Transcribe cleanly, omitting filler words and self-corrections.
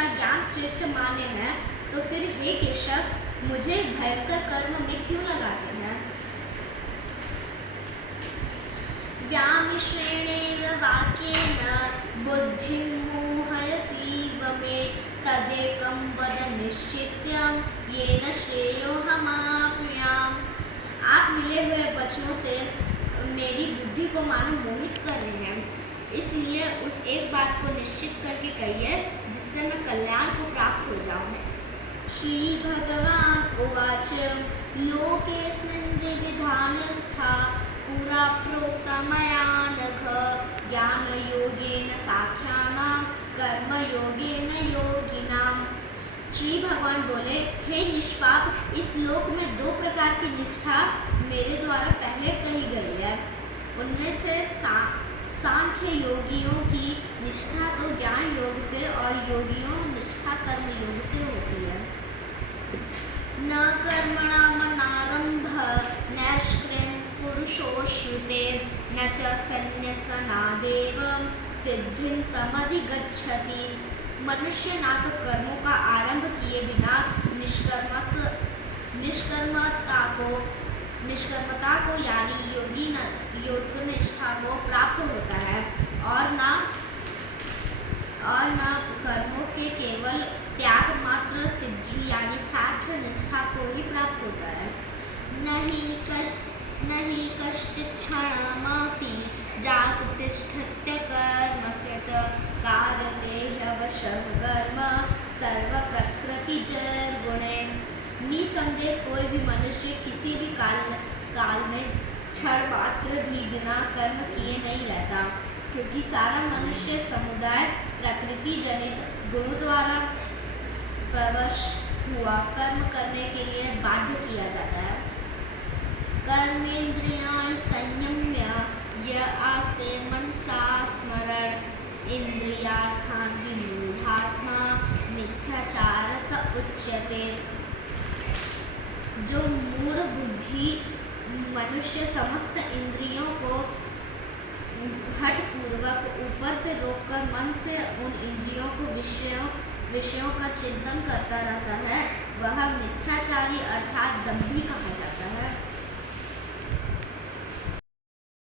अपेक्षा ज्ञान श्रेष्ठ मान्य है, तो फिर हे केशव, मुझे भयंकर कर्म में क्यों लगाते हैं? व्यामिश्रेणेव वाक्येन बुद्धिं मोहयसीव मे, तदेकं वद निश्चित्यं येन श्रेयोऽहमाप्नुयाम्। आप मिले हुए वचनों से मेरी बुद्धि को मानो मोहित कर रहे हैं, इसलिए उस एक बात को निश्चित करके कहिए जिससे मैं कल्याण को प्राप्त हो जाऊं। श्री भगवान उवाच लोकेऽस्मिन् द्विविधा पुरा प्रोक्ता मया नघ, ज्ञानयोगेन साङ्ख्यानां कर्मयोगेन योगिनाम्। श्री भगवान बोले, हे निष्पाप, इस लोक में दो प्रकार की निष्ठा मेरे द्वारा पहले कही गई है। उनमें से सांख्य योगियों की निष्ठा तो ज्ञान योग से और योगियों निष्ठा कर्म योग से होती है। न कर्मणामनारंभः नैष्क्रियं पुरुषोश्रुते, न च सन्न्यसनादेव सिद्धिं समधिगच्छति। मनुष्य ना तो कर्मों का आरंभ किए बिना निष्कर्मता को यानी योग निष्ठा को प्राप्त होता है, और ना कर्मों के केवल त्याग मात्र सिद्धि यानी साध्य निष्ठा को ही प्राप्त होता है। नहीं कश्चित् क्षणमपि जागतिष्ठत्य कर्मकृत, कारते ह्यवशः कर्म सर्व प्रकृतिजैर्गुणे। निसंदेह कोई भी मनुष्य किसी भी काल में क्षण मात्र भी बिना कर्म किए नहीं रहता, क्योंकि सारा मनुष्य समुदाय प्रकृति जनित गुणों द्वारा प्रवश हुआ कर्म करने के लिए बाध्य किया जाता है। कर्मेन्द्रियाणि संयम्य य आस्ते मनसा स्मरन्, इंद्रियार्थान् विमूढात्मा मिथ्याचार स उच्यते। जो मूढ़ बुद्धि मनुष्य समस्त इंद्रियों को हठपूर्वक ऊपर से रोककर मन से उन इंद्रियों को विषयों का चिंतन करता रहता है, वह मिथ्याचारी अर्थात दंभी कहा जाता है।